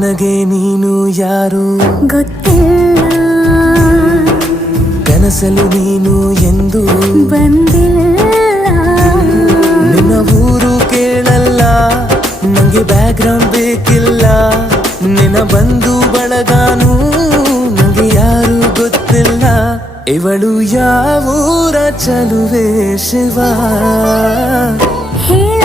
ನನಗೆ ನೀನು ಯಾರು ಗೊತ್ತಿಲ್ಲ, ಕನಸಲು ನೀನು ಎಂದು ಬಂದಿಲ್ಲ. ನಿನ್ನ ಊರು ಕೇಳಲ್ಲ, ನಂಗೆ ಬ್ಯಾಕ್ಗ್ರೌಂಡ್ ಬೇಕಿಲ್ಲ. ನಿನ್ನ ಬಂಧು ಬಳಗಾನು ನಂಗೆ ಯಾರು ಗೊತ್ತಿಲ್ಲ. ಇವಳು ಯಾವೂರ ಚಲುವೆ ಶಿವ ಹೇಳ